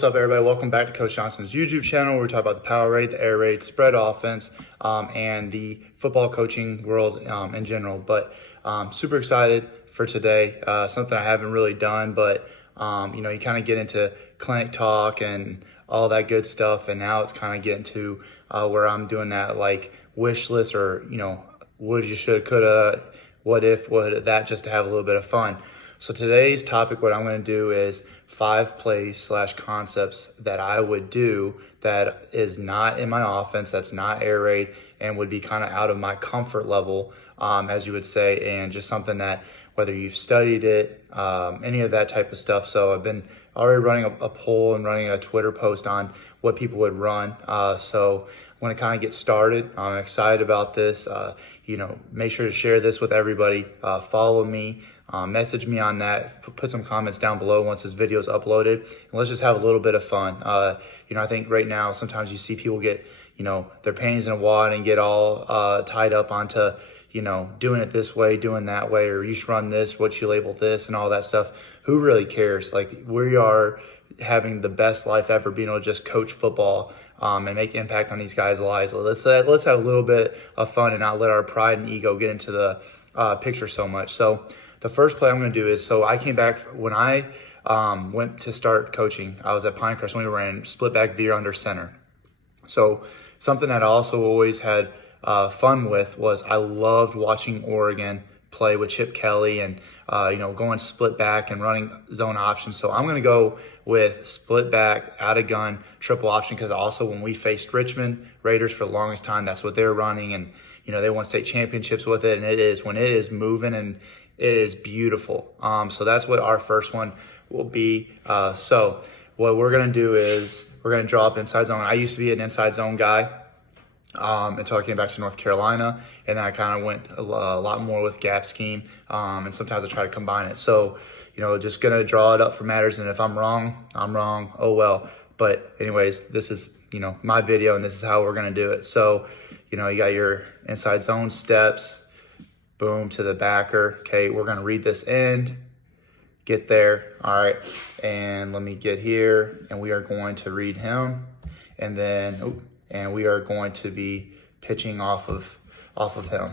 what's up, everybody? Welcome back to Coach Johnson's YouTube channel, where we talk about the power rate, the air raid, spread offense, and the football coaching world in general. But super excited for today. Something I haven't really done, but you kind of get into clinic talk and all that good stuff, and now it's kind of getting to where I'm doing that like wish list, or would, you, should, coulda, what if, what that, just to have a little bit of fun. So today's topic, what I'm going to do is 5 plays / concepts that I would do that is not in my offense, that's not air raid, and would be kind of out of my comfort level, as you would say, and just something that, whether you've studied it, any of that type of stuff. So I've been already running a poll and running a Twitter post on what people would run. So I want to kind of get started. I'm excited about this. Make sure to share this with everybody. Follow me. Message me on that, put some comments down below once this video is uploaded, and let's just have a little bit of fun. I think right now sometimes you see people get, their panties in a wad and get all tied up onto, doing it this way, doing that way, or you should run this, what you label this, and all that stuff. Who really cares? Like, we are having the best life ever, being able to just coach football and make impact on these guys' lives. Let's have a little bit of fun and not let our pride and ego get into the picture so much. So the first play I'm going to do is, so I came back when I went to start coaching. I was at Pinecrest when we ran split back veer under center. So something that I also always had fun with was I loved watching Oregon play with Chip Kelly and going split back and running zone option. So I'm going to go with split back, out of gun, triple option, because also when we faced Richmond Raiders for the longest time, that's what they're running, and they won state championships with it, and it is, when it is moving, and it is beautiful. So that's what our first one will be. So what we're going to do is we're going to draw up inside zone. I used to be an inside zone guy until I came back to North Carolina, and then I kind of went a lot more with gap scheme, and sometimes I try to combine it. So, just going to draw it up for matters, and if I'm wrong, I'm wrong. Oh well. But anyways, this is, my video, and this is how we're going to do it. So, you got your inside zone steps. Boom, to the backer. Okay, we're going to read this end, get there. All right, and let me get here, and we are going to read him, and then and we are going to be pitching off of him.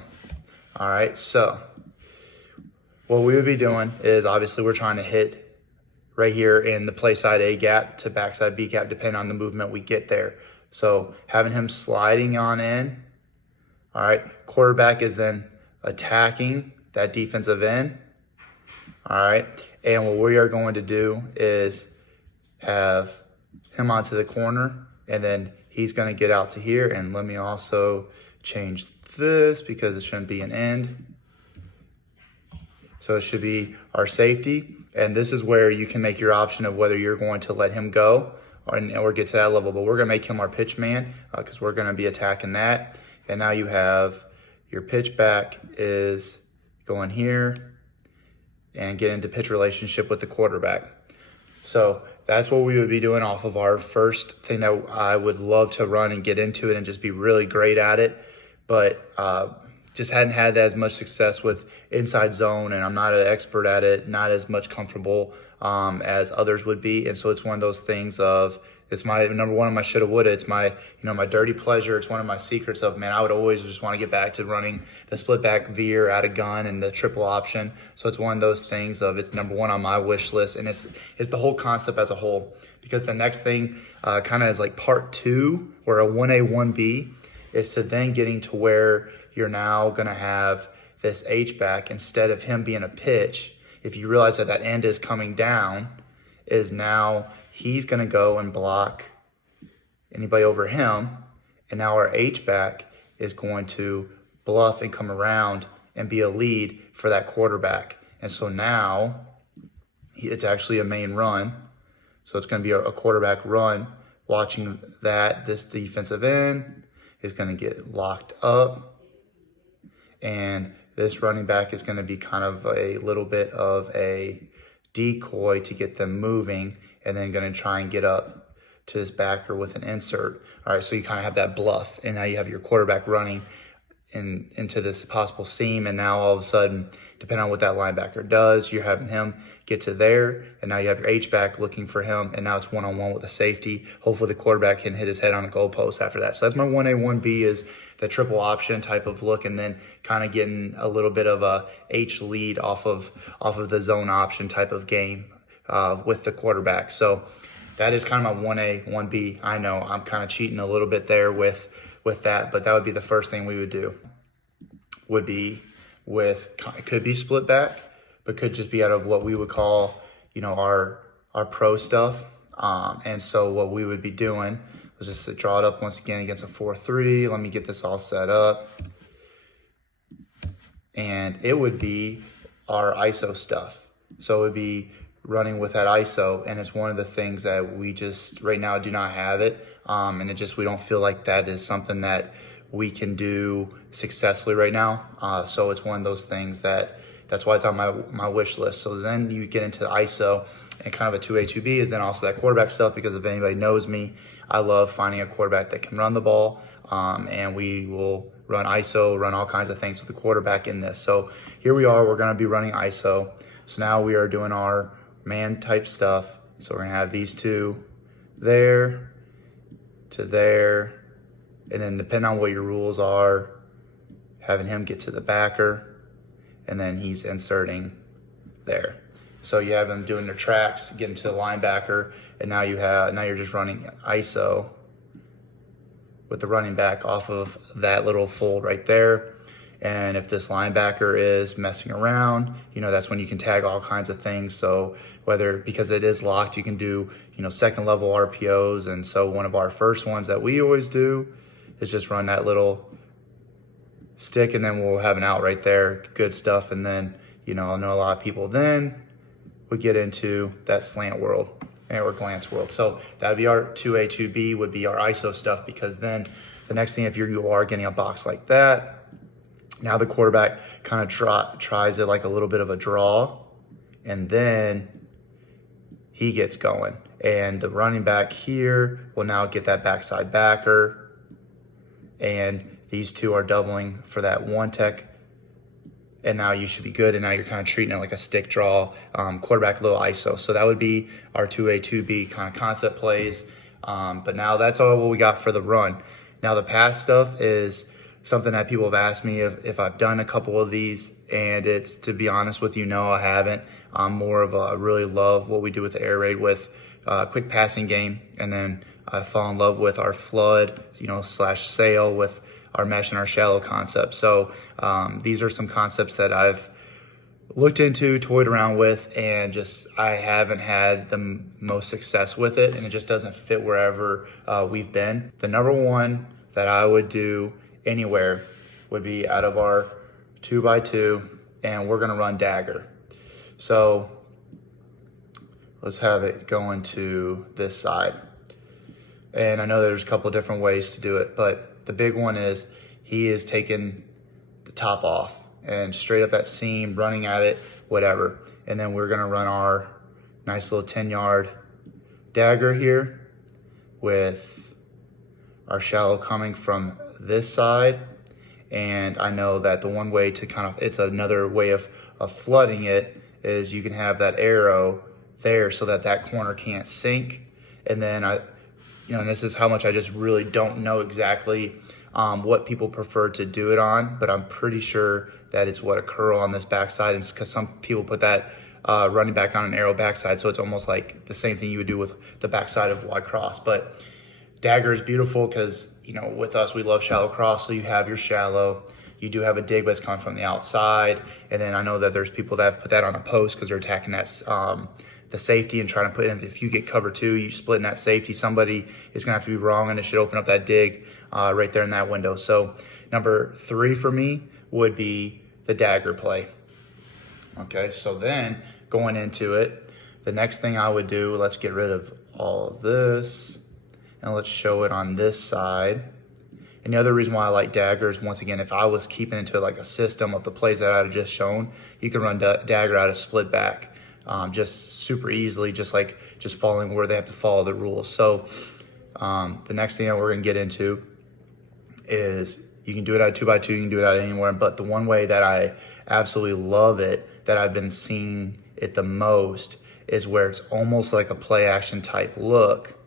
All right, so what we would be doing is, obviously we're trying to hit right here in the play side A gap to backside B gap, depending on the movement we get there. So having him sliding on in. All right, quarterback is then attacking that defensive end. All right, and what we are going to do is have him onto the corner, and then he's going to get out to here. And let me also change this, because it shouldn't be an end, so it should be our safety. And this is where you can make your option of whether you're going to let him go or get to that level, but we're going to make him our pitch man, because we're going to be attacking that. And now you have your pitch back is going here and get into pitch relationship with the quarterback. So that's what we would be doing off of our first thing that I would love to run and get into it and just be really great at it. But just hadn't had as much success with inside zone, and I'm not an expert at it, not as much comfortable as others would be. And so it's one of those things of, it's my number one on my shoulda woulda. It's my, my dirty pleasure. It's one of my secrets of, man, I would always just want to get back to running the split back veer, out of gun, and the triple option. So it's one of those things of, it's number one on my wish list, and it's the whole concept as a whole. Because the next thing kind of is like part 2, where a 1A, 1B is to then getting to where you're now going to have this H-back, instead of him being a pitch, if you realize that that end is coming down, is now he's going to go and block anybody over him, and now our H-back is going to bluff and come around and be a lead for that quarterback. And so now it's actually a main run. So it's going to be a quarterback run, watching that this defensive end is going to get locked up, and this running back is going to be kind of a little bit of a decoy to get them moving, and then going to try and get up to this backer with an insert. All right, so you kind of have that bluff, and now you have your quarterback running into this possible seam, and now all of a sudden, depending on what that linebacker does, you're having him get to there, and now you have your H-back looking for him, and now it's one-on-one with the safety. Hopefully the quarterback can hit his head on the goalpost after that. So that's my 1A, 1B is the triple option type of look, and then kind of getting a little bit of a H lead off of the zone option type of game with the quarterback. So that is kind of my 1A, 1B. I know I'm kind of cheating a little bit there with that, but that would be the first thing we would do. Would be it could be split back, but could just be out of what we would call, our pro stuff. And so what we would be doing was just to draw it up once again against a 4-3. Let me get this all set up. And it would be our ISO stuff. So it would be running with that ISO, and it's one of the things that we just right now do not have it. And we don't feel like that is something that we can do successfully right now. So it's one of those things that's why it's on my wish list. So then you get into the ISO, and kind of a 2A, 2B is then also that quarterback stuff, because if anybody knows me, I love finding a quarterback that can run the ball, and we will run ISO, run all kinds of things with the quarterback in this. So here we are, we're gonna be running ISO. So now we are doing our man type stuff. So we're gonna have these two there to there, and then depending on what your rules are, having him get to the backer, and then he's inserting there. So you have them doing their tracks, getting to the linebacker, and now you're just running ISO with the running back off of that little fold right there. And if this linebacker is messing around, that's when you can tag all kinds of things. So because it is locked, you can do, second level RPOs. And so one of our first ones that we always do is just run that little stick, and then we'll have an out right there. Good stuff. And then, I know a lot of people then would get into that slant world or glance world. So that would be our 2A, 2B would be our ISO stuff, because then the next thing, if you are getting a box like that, now the quarterback kind of tries it like a little bit of a draw, and then he gets going. And the running back here will now get that backside backer, and these two are doubling for that one tech, and now you should be good. And now you're kind of treating it like a stick draw, quarterback, a little ISO. So that would be our 2A, 2B kind of concept plays. But now that's all what we got for the run. Now the pass stuff is something that people have asked me if I've done a couple of these, and it's, to be honest with you, no, I haven't. I'm more of a really love what we do with the air raid with quick passing game, and then I fall in love with our flood, / sail with our mesh and our shallow concept. So these are some concepts that I've looked into, toyed around with, and I haven't had the most success with it, and it just doesn't fit wherever we've been. The number one that I would do anywhere would be out of our 2x2, and we're gonna run Dagger. So let's have it going to this side. And I know there's a couple of different ways to do it, but the big one is he is taking the top off and straight up that seam, running at it, whatever. And then we're gonna run our nice little 10-yard Dagger here with our shallow coming from this side. And I know that the one way to it's another way of flooding it is you can have that arrow there so that corner can't sink. And then and this is how much I just really don't know exactly what people prefer to do it on, but I'm pretty sure that it's a curl on this backside, and because some people put that running back on an arrow backside, so it's almost like the same thing you would do with the backside of Y cross. But Dagger is beautiful because, with us, we love shallow cross, so you have your shallow, you do have a dig, but it's coming from the outside, and then I know that there's people that have put that on a post because they're attacking that the safety and trying to put in. If you get cover two, you split in that safety, somebody is gonna have to be wrong, and it should open up that dig right there in that window. So number 3 for me would be the Dagger play. Okay, so then going into it, the next thing I would do, let's get rid of all of this, and let's show it on this side. And the other reason why I like Dagger is, once again, if I was keeping into like a system of the plays that I had just shown, you can run Dagger out of split back just super easily, just following where they have to follow the rules. So the next thing that we're gonna get into is You can do it at 2x2, you can do it at anywhere, but the one way that I absolutely love it, that I've been seeing it the most, is where it's almost like a play action type look,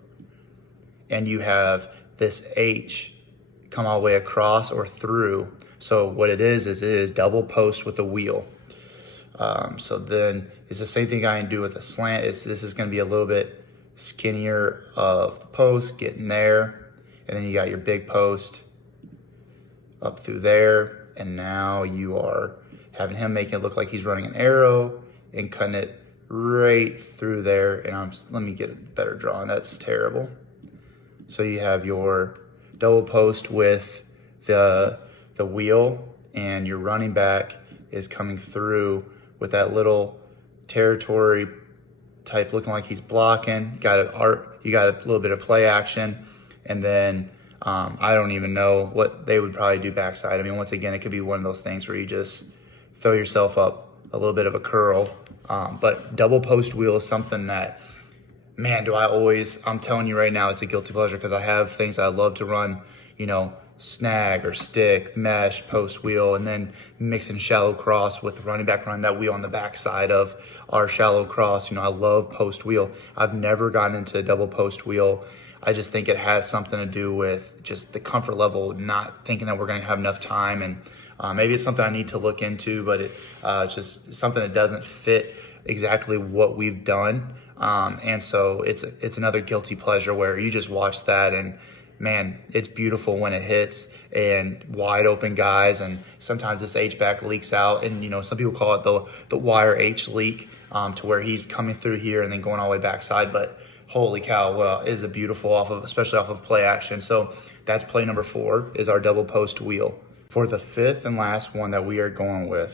and you have this H come all the way across or through. So what it is double post with a wheel. So then it's the same thing I can do with a slant. This is gonna be a little bit skinnier of the post, getting there, and then you got your big post up through there, and now you are having him making it look like he's running an arrow and cutting it right through there. And let me get a better drawing, that's terrible. So you have your double post with the wheel, and your running back is coming through with that little territory type, looking like he's blocking. You got a little bit of play action, and then I don't even know what they would probably do backside. I mean, once again, it could be one of those things where you just throw yourself up a little bit of a curl. But double post wheel is something that, man, I'm telling you right now, it's a guilty pleasure, because I have things I love to run, snag or stick, mesh, post wheel, and then mixing shallow cross with the running back running that wheel on the backside of our shallow cross. I love post wheel. I've never gotten into double post wheel. I just think it has something to do with just the comfort level, not thinking that we're going to have enough time, and maybe it's something I need to look into, but it's just something that doesn't fit exactly what we've done. And so it's another guilty pleasure where you just watch that, and man, it's beautiful when it hits, and wide open guys, and sometimes this H-back leaks out, and some people call it the wire H leak, to where he's coming through here and then going all the way backside. But holy cow, well, is it beautiful especially off of play action. So that's play number 4, is our double post wheel. For the 5th and last one that we are going with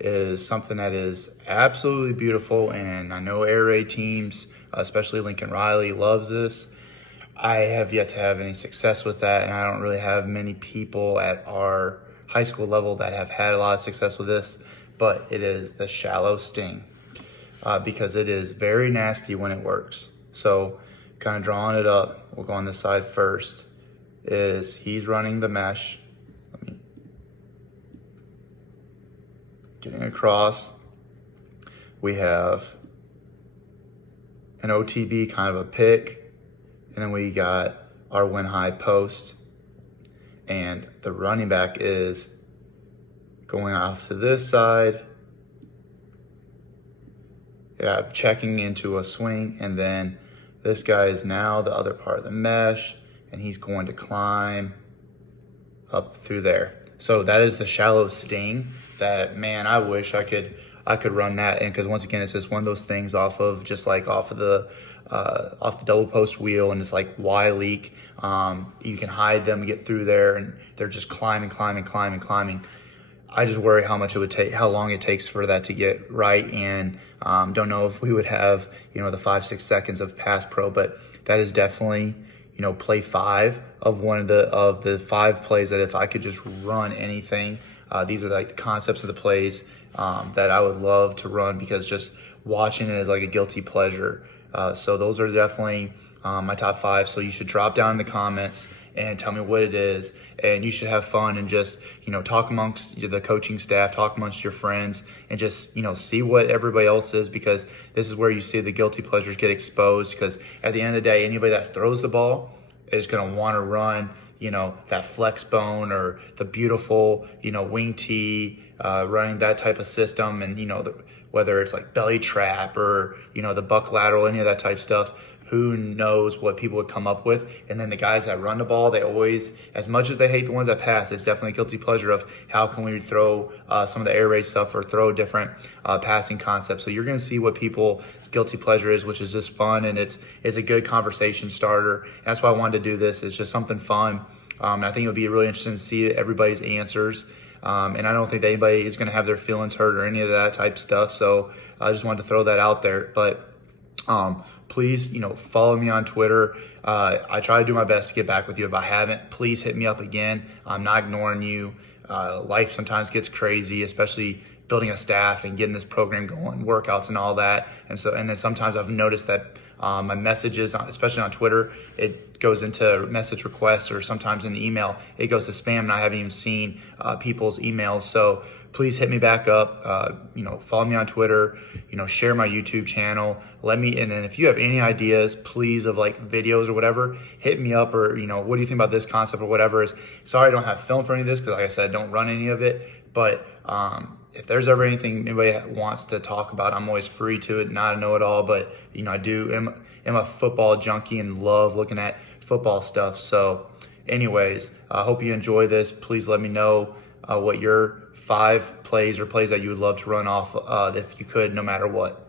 is something that is absolutely beautiful, and I know air raid teams, especially Lincoln Riley, loves this. I have yet to have any success with that, and I don't really have many people at our high school level that have had a lot of success with this, but it is the shallow sting, because it is very nasty when it works. So kind of drawing it up, we'll go on this side first, is he's running the mesh. Getting across, we have an OTB, kind of a pick, and then we got our win high post, and the running back is going off to this side, checking into a swing, and then this guy is now the other part of the mesh, and he's going to climb up through there. So that is the shallow sting that, man, I wish I could run that. And because once again, it's just one of those things off of the double post wheel, and it's like Y leak. You can hide them, get through there, and they're just climbing. I just worry how long it takes for that to get right, and don't know if we would have the 5-6 seconds of pass pro, but that is definitely play 5 of one of the 5 plays that if I could just run anything, these are like the concepts of the plays that I would love to run, because just watching it is like a guilty pleasure. So those are definitely my top 5. So you should drop down in the comments and tell me what it is, and you should have fun and just talk amongst the coaching staff, talk amongst your friends, and just see what everybody else is, because this is where you see the guilty pleasures get exposed. Because at the end of the day, anybody that throws the ball is going to want to run that flex bone or the beautiful wing tee, running that type of system, and whether it's like belly trap or the buck lateral, any of that type stuff. Who knows what people would come up with. And then the guys that run the ball, they always, as much as they hate the ones that pass, it's definitely a guilty pleasure of how can we throw some of the air raid stuff or throw different passing concepts. So you're going to see what people's guilty pleasure is, which is just fun, and it's a good conversation starter. And that's why I wanted to do this. It's just something fun. And I think it'll be really interesting to see everybody's answers. And I don't think that anybody is going to have their feelings hurt or any of that type stuff. So I just wanted to throw that out there. But please, follow me on Twitter. I try to do my best to get back with you. If I haven't, please hit me up again. I'm not ignoring you. Life sometimes gets crazy, especially building a staff and getting this program going, workouts and all that. And then sometimes I've noticed that My messages, especially on Twitter, it goes into message requests, or sometimes in the email, it goes to spam, and I haven't even seen people's emails. So please hit me back up. Follow me on Twitter. Share my YouTube channel. And then if you have any ideas, please, of like videos or whatever, hit me up. Or what do you think about this concept or whatever. Sorry I don't have film for any of this, because like I said, I don't run any of it. But if there's ever anything anybody wants to talk about, I'm always free to it. Not a know-it-all, but am a football junkie and love looking at football stuff. So anyways, I hope you enjoy this. Please let me know what your 5 plays or plays that you would love to run off if you could, no matter what.